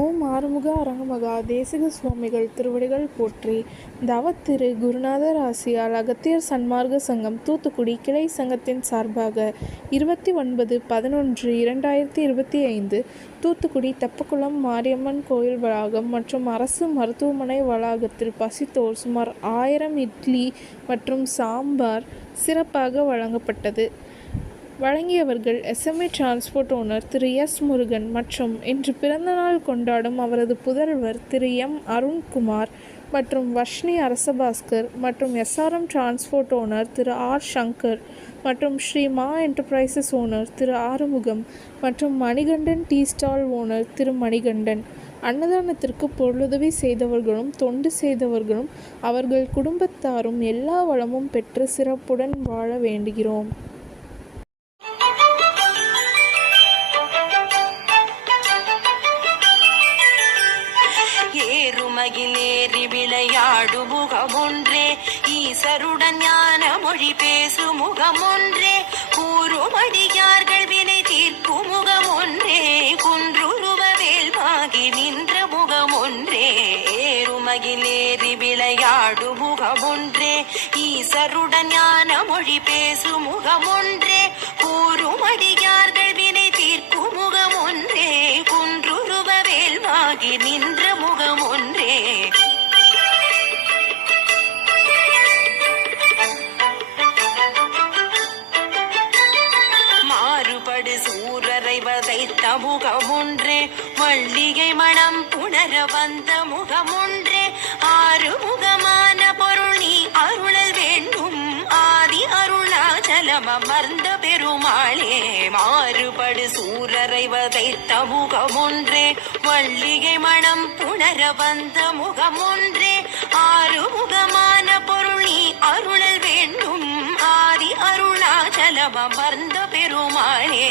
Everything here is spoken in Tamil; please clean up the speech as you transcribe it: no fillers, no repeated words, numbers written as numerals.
ஓம் ஆறுமுக அரங்கமகா தேசிக சுவாமிகள் திருவடிகள் போற்றி. தவத்திரு குருநாதர் ஆசியால் அகத்தியர் சன்மார்க்க சங்கம் தூத்துக்குடி கிளை சங்கத்தின் சார்பாக 29/11/2025 தூத்துக்குடி தெப்பக்குளம் மாரியம்மன் கோயில் வளாகம் மற்றும் அரசு மருத்துவமனை வளாகத்தில் பசித்தோர் சுமார் 1000 இட்லி மற்றும் சாம்பார் சிறப்பாக வழங்கப்பட்டது. வழங்கியவர்கள் SMA டிரான்ஸ்போர்ட் ஓனர் திரு S முருகன் மற்றும் இன்று பிறந்தநாள் கொண்டாடும் அவரது புதல்வர் திரு M அருண்குமார் மற்றும் வர்ஷினி அரசபாஸ்கர் மற்றும் SRM டிரான்ஸ்போர்ட் ஓனர் திரு R சங்கர் மற்றும் ஸ்ரீ மா என்டர்பிரைசஸ் ஓனர் திரு ஆறுமுகம் மற்றும் மணிகண்டன் டீ ஸ்டால் ஓனர் திரு மணிகண்டன். அன்னதானத்திற்கு பொருளுதவி செய்தவர்களும் தொண்டு செய்தவர்களும் அவர்கள் குடும்பத்தாரும் எல்லா வளமும் பெற்று சிறப்புடன் வாழ வேண்டுகிறோம். ஏறுமகிலேறி விளையாடு முகமொன்றே, ஈசருடன் ஞான மொழி பேசு முகமொன்றே, கூறுமடியார்கள் வினை தீர்க்கும் முகமொன்றே, குன்றுருவ வேல்வாகி நின்ற முகமொன்றே. ஏறுமகிலேறி விளையாடு முகமொன்றே, ஈசருடன் ஞான மொழி பேசு முகமொன்றே, கூறுமடியார்கள் வினை தீர்க்கும் முகமொன்றே, குன்றுருவ வேல்வாகி நின்ற முகமொன்றே. மாறுபடு சூரரை வதைத்த முகமொன்றே, மல்லிகை மணம் புணர வந்த முகமொன்றே, ஆறுமுகமான பொருள் நீ அருளல் வேண்டும், ஆதி அருணாச்சலம் அமர்ந்த பெருமாளே. மாறுபடு சூரரை வதைத்த முகமொன்றே, மல்லிகை மணம் புணர வந்த முகமொன்றே, ஆறுமுகமான பொருள் நீ அருளல் வேண்டும், ஆதி அருணாச்சலம் அமர்ந்த பெருமாளே.